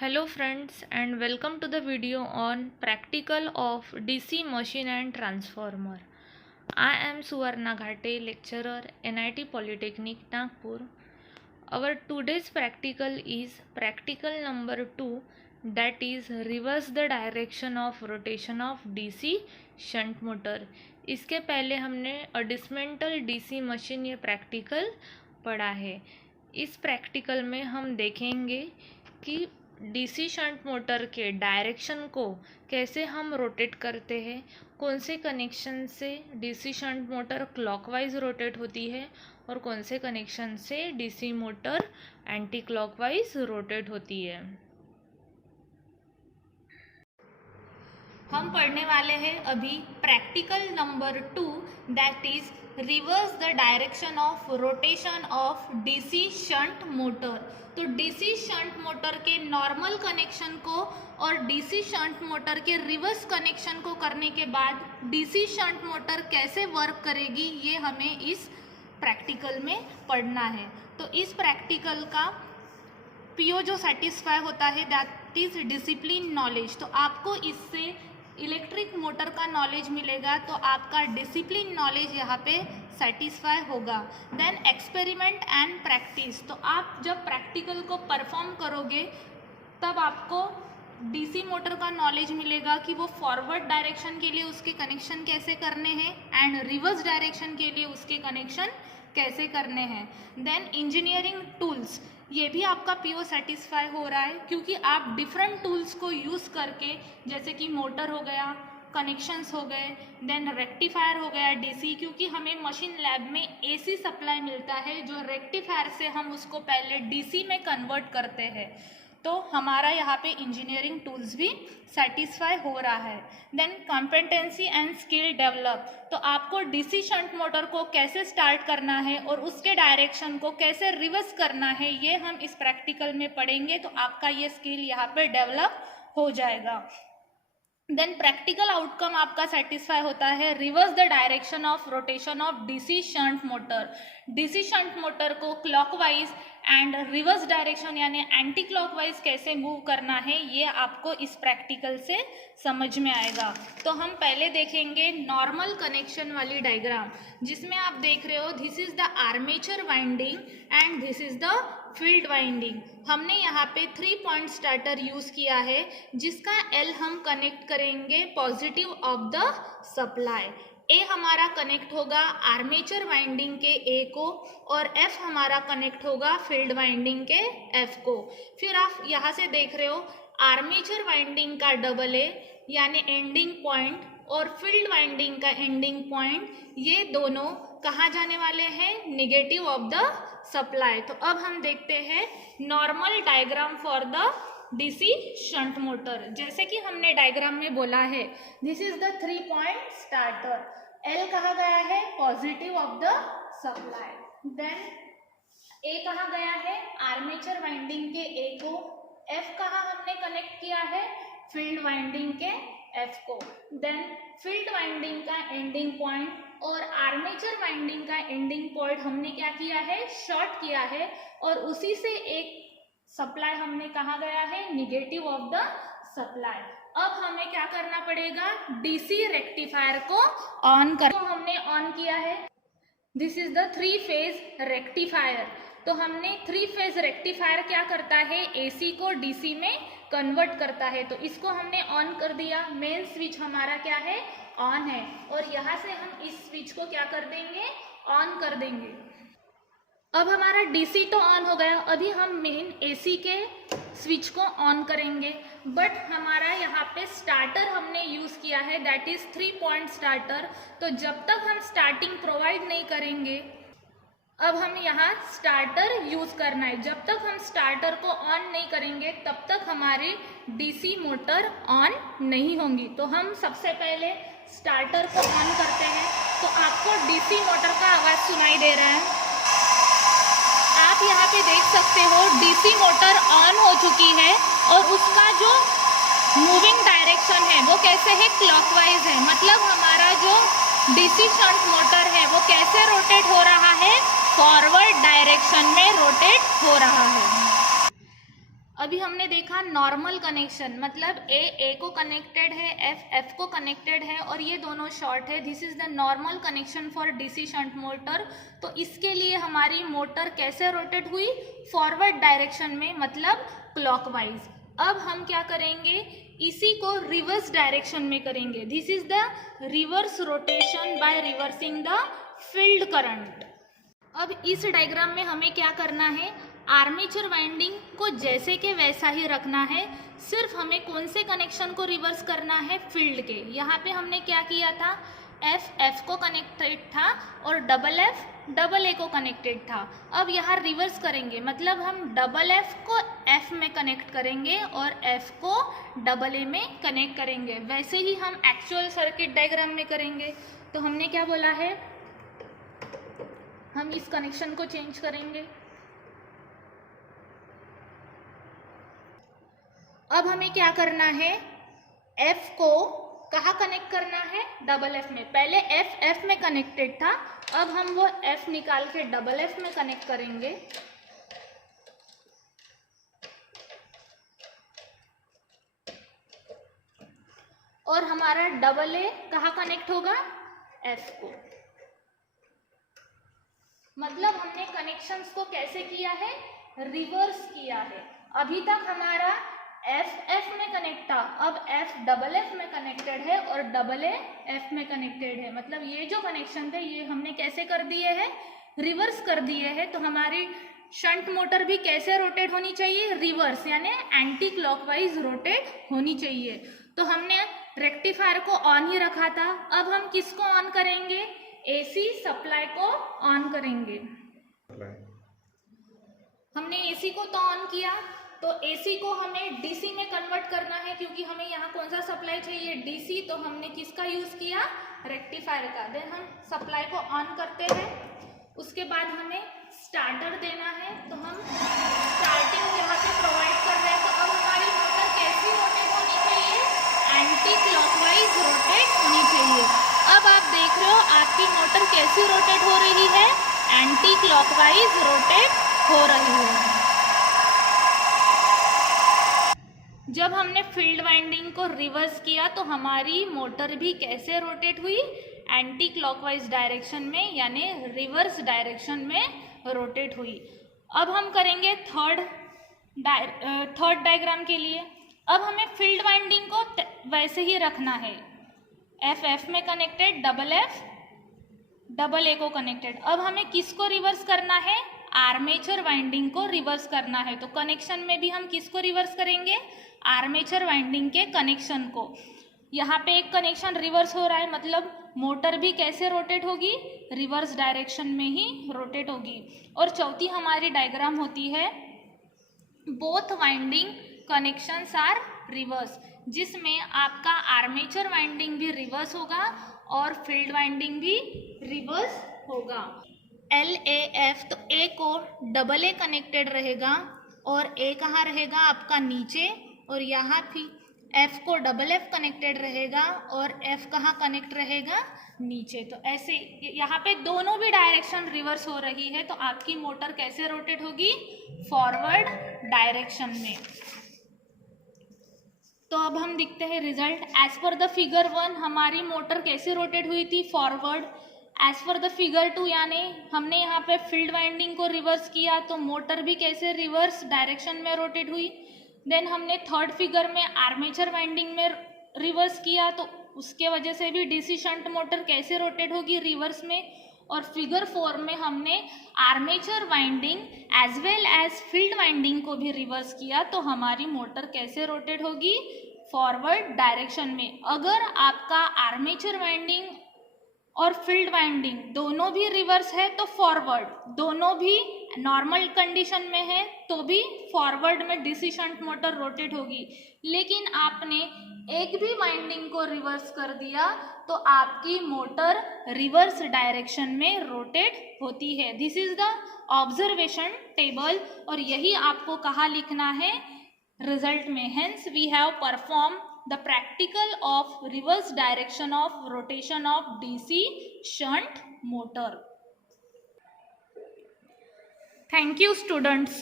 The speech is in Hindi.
Hello friends and welcome to the video on practical of DC machine and transformer. I am Suvarna Ghate, lecturer, NIT Polytechnic, Nagpur. Our today's practical is practical number 2, that is reverse the direction of rotation of DC shunt motor. इसके पहले हमने डिसमेंटल DC मशीन ये प्रैक्टिकल पढ़ा है। इस प्रैक्टिकल में हम देखेंगे कि डीसी शंट मोटर के डायरेक्शन को कैसे हम रोटेट करते हैं, कौन से कनेक्शन से DC shunt motor clockwise rotate होती है और कौन से कनेक्शन से DC motor anti clockwise rotate होती है। हम पढ़ने वाले हैं अभी practical number 2, that is reverse the direction of rotation of DC shunt motor. तो डीसी शंट मोटर के नॉर्मल कनेक्शन को और डीसी शंट मोटर के रिवर्स कनेक्शन को करने के बाद डीसी शंट मोटर कैसे वर्क करेगी ये हमें इस प्रैक्टिकल में पढ़ना है। तो इस प्रैक्टिकल का पीओ जो सेटिस्फाई होता है दैट इज डिसिप्लिन नॉलेज। तो आपको इससे इलेक्ट्रिक मोटर का नॉलेज मिलेगा, तो आपका डिसिप्लिन नॉलेज यहाँ पे सेटिस्फाई होगा। Then experiment and practice. तो आप जब प्रैक्टिकल को परफॉर्म करोगे तब आपको डीसी मोटर का नॉलेज मिलेगा कि वो फॉरवर्ड डायरेक्शन के लिए उसके कनेक्शन कैसे करने हैं एंड रिवर्स डायरेक्शन के लिए उसके कनेक्शन कैसे करने हैं। देन इंजीनियरिंग टूल्स, ये भी आपका पीओ सेटिस्फाई हो रहा है क्योंकि आप डिफरेंट टूल्स को यूज़ करके, जैसे कि मोटर हो गया, कनेक्शंस हो गए, देन रेक्टिफायर हो गया डीसी, क्योंकि हमें मशीन लैब में एसी सप्लाई मिलता है जो रेक्टिफायर से हम उसको पहले डीसी में कन्वर्ट करते हैं। तो हमारा यहाँ पे इंजीनियरिंग टूल्स भी सेटिस्फाई हो रहा है। Then competency and skill develop. तो आपको डीसी शंट मोटर को कैसे स्टार्ट करना है और उसके डायरेक्शन को कैसे रिवर्स करना है ये हम इस प्रैक्टिकल में पढ़ेंगे। तो आपका ये स्किल यहाँ पे डेवलप हो जाएगा। देन प्रैक्टिकल आउटकम आपका सेटिस्फाई होता है reverse the direction of rotation of DC shunt motor. DC shunt motor को क्लॉकवाइज एंड रिवर्स डायरेक्शन यानी एंटी क्लॉकवाइज कैसे मूव करना है ये आपको इस प्रैक्टिकल से समझ में आएगा। तो हम पहले देखेंगे नॉर्मल कनेक्शन वाली डायग्राम, जिसमें आप देख रहे हो this is the armature winding and this is the field winding. हमने यहाँ पे 3 पॉइंट स्टार्टर यूज किया है जिसका एल हम कनेक्ट करेंगे पॉजिटिव ऑफ द सप्लाई। ए हमारा कनेक्ट होगा आर्मेचर वाइंडिंग के ए को और एफ हमारा कनेक्ट होगा फील्ड वाइंडिंग के एफ को। फिर आप यहाँ से देख रहे हो आर्मेचर वाइंडिंग का डबल ए यानी एंडिंग पॉइंट और फील्ड वाइंडिंग का एंडिंग पॉइंट, ये दोनों कहाँ जाने वाले हैं, निगेटिव ऑफ द सप्लाई। तो अब हम देखते हैं normal diagram for the DC shunt motor. जैसे कि हमने डायग्राम में बोला है this is the 3 point starter, L कहा गया है positive of the supply, then A कहा गया है आर्मेचर वाइंडिंग के ए को, एफ कहा हमने कनेक्ट किया है फील्ड वाइंडिंग के एफ को, देन फील्ड वाइंडिंग का एंडिंग पॉइंट और आर्मेचर वाइंडिंग का एंडिंग पॉइंट हमने क्या किया है, शॉर्ट किया है और उसी से एक सप्लाई हमने कहा गया है निगेटिव ऑफ द सप्लाई। अब हमें क्या करना पड़ेगा, डीसी रेक्टिफायर को ऑन कर। तो हमने ऑन किया है, this is the 3 phase rectifier. तो हमने 3 फेज रेक्टिफायर क्या करता है, एसी को डीसी में कन्वर्ट करता है। तो इसको हमने ऑन कर दिया, मेन स्विच हमारा क्या है, ऑन है, और यहाँ से हम इस स्विच को क्या कर देंगे, ऑन कर देंगे। अब हमारा डीसी तो ऑन हो गया, अभी हम मेन एसी के स्विच को ऑन करेंगे, बट हमारा यहाँ पे स्टार्टर हमने यूज किया है दैट इज 3 पॉइंट स्टार्टर। तो जब तक हम स्टार्टिंग प्रोवाइड नहीं करेंगे, अब हम यहाँ स्टार्टर यूज करना है, जब तक हम स्टार्टर को ऑन नहीं करेंगे तब तक हमारी डीसी मोटर ऑन नहीं होंगी। तो हम सबसे पहले स्टार्टर को ऑन करते हैं। तो आपको डीसी मोटर का आवाज सुनाई दे रहा है, आप यहाँ पे देख सकते हो डीसी मोटर ऑन हो चुकी है और उसका जो मूविंग डायरेक्शन है वो कैसे है, क्लॉकवाइज है। मतलब हमारा जो डीसी शंट मोटर है वो कैसे रोटेट हो रहा है, फॉरवर्ड डायरेक्शन में रोटेट हो रहा है। अभी हमने देखा नॉर्मल कनेक्शन, मतलब ए को कनेक्टेड है, एफ को कनेक्टेड है और ये दोनों शॉर्ट है। This is the normal connection for DC shunt motor. तो इसके लिए हमारी मोटर कैसे रोटेट हुई? फॉरवर्ड डायरेक्शन में, मतलब क्लॉकवाइज। अब हम क्या करेंगे? इसी को रिवर्स डायरेक्शन में करेंगे। This is the reverse rotation by reversing the field current. अब इस डायग्राम में हमें क्या करना है? आर्मेचर वाइंडिंग को जैसे के वैसा ही रखना है, सिर्फ हमें कौन से कनेक्शन को रिवर्स करना है? फील्ड के। यहाँ पे हमने क्या किया था? एफ को कनेक्टेड था और एफ डबल ए को कनेक्टेड था। अब यहाँ रिवर्स करेंगे, मतलब हम डबल एफ को एफ में कनेक्ट करेंगे और एफ को डबल ए में कनेक्ट करेंगे। वैसे ही हम एक्चुअल सर्किट डायग्राम में करेंगे। तो हमने क्या बोला है? हम इस कनेक्शन को चेंज करेंगे। अब हमें क्या करना है? एफ को कहाँ कनेक्ट करना है? डबल एफ में। पहले एफ में कनेक्टेड था, अब हम वो एफ निकाल के डबल एफ में कनेक्ट करेंगे। और हमारा डबल ए कहाँ कनेक्ट होगा? एफ को। मतलब हमने कनेक्शंस को कैसे किया है? रिवर्स किया है। अभी तक हमारा एफ में कनेक्ट था, अब एफ डबल एफ में कनेक्टेड है और डबल ए एफ में कनेक्टेड है। मतलब ये जो कनेक्शन थे ये हमने कैसे कर दिए हैं? रिवर्स कर दिए हैं। तो हमारी शंट मोटर भी कैसे रोटेट होनी चाहिए? रिवर्स, यानी एंटी क्लॉकवाइज रोटेट होनी चाहिए। तो हमने रेक्टिफायर को ऑन ही रखा था, अब हम किसको ऑन करेंगे? एसी सप्लाई को ऑन करेंगे। हमने एसी को तो ऑन किया, तो एसी को हमें डीसी में कन्वर्ट करना है, क्योंकि हमें यहाँ कौन सा सप्लाई चाहिए? डीसी। तो हमने किसका यूज किया? रेक्टिफायर का। देन हम सप्लाई को ऑन करते हैं, उसके बाद हमें स्टार्टर देना है। तो हम स्टार्टिंग यहाँ पे प्रोवाइड कर रहे हैं। तो अब हमारी मोटर कैसी रोटेट होनी चाहिए? एंटी क्लॉकवाइज रोटेट होनी चाहिए। अब आप देख रहे हो आपकी मोटर कैसी रोटेट हो रही है? एंटी क्लॉकवाइज रोटेट हो रही है। जब हमने फील्ड वाइंडिंग को रिवर्स किया तो हमारी मोटर भी कैसे रोटेट हुई? एंटी क्लॉकवाइज डायरेक्शन में, यानी रिवर्स डायरेक्शन में रोटेट हुई। अब हम करेंगे थर्ड डायग्राम के लिए। अब हमें फील्ड वाइंडिंग को वैसे ही रखना है, एफ में कनेक्टेड, डबल ए को कनेक्टेड। अब हमें किसको रिवर्स करना है? आर्मेचर वाइंडिंग को रिवर्स करना है। तो कनेक्शन में भी हम किसको रिवर्स करेंगे? आर्मेचर वाइंडिंग के कनेक्शन को। यहाँ पे एक कनेक्शन रिवर्स हो रहा है, मतलब मोटर भी कैसे रोटेट होगी? रिवर्स डायरेक्शन में ही रोटेट होगी। और चौथी हमारी डायग्राम होती है both winding connections are reverse, जिसमें आपका आर्मेचर वाइंडिंग भी रिवर्स होगा और फील्ड वाइंडिंग भी रिवर्स होगा। LAF, तो A को डबल ए कनेक्टेड रहेगा और A कहाँ रहेगा? आपका नीचे। और यहाँ भी F को डबल एफ कनेक्टेड रहेगा और F कहाँ कनेक्ट रहेगा? नीचे। तो ऐसे यहाँ पे दोनों भी डायरेक्शन रिवर्स हो रही है, तो आपकी मोटर कैसे रोटेट होगी? फॉरवर्ड डायरेक्शन में। तो अब हम देखते हैं result. As per the figure 1 हमारी मोटर कैसे रोटेट हुई थी? Forward. As per the figure 2 यानी हमने यहाँ पे फील्ड वाइंडिंग को रिवर्स किया, तो मोटर भी कैसे रिवर्स डायरेक्शन में रोटेट हुई। देन हमने थर्ड फिगर में आर्मेचर वाइंडिंग में रिवर्स किया, तो उसके वजह से भी डीसी शंट मोटर कैसे रोटेट होगी? रिवर्स में। और फिगर 4 में हमने armature winding as well as field winding को भी रिवर्स किया, तो हमारी मोटर कैसे रोटेट होगी? फॉरवर्ड डायरेक्शन में। अगर आपका आर्मेचर वाइंडिंग और फील्ड वाइंडिंग दोनों भी रिवर्स है तो फॉरवर्ड, दोनों भी नॉर्मल कंडीशन में है तो भी फॉरवर्ड में डीसी शंट मोटर रोटेट होगी। लेकिन आपने एक भी वाइंडिंग को रिवर्स कर दिया तो आपकी मोटर रिवर्स डायरेक्शन में रोटेट होती है। This is the observation table और यही आपको कहाँ लिखना है? रिजल्ट में। Hence we have perform the practical of reverse direction of rotation of DC shunt motor. Thank you students.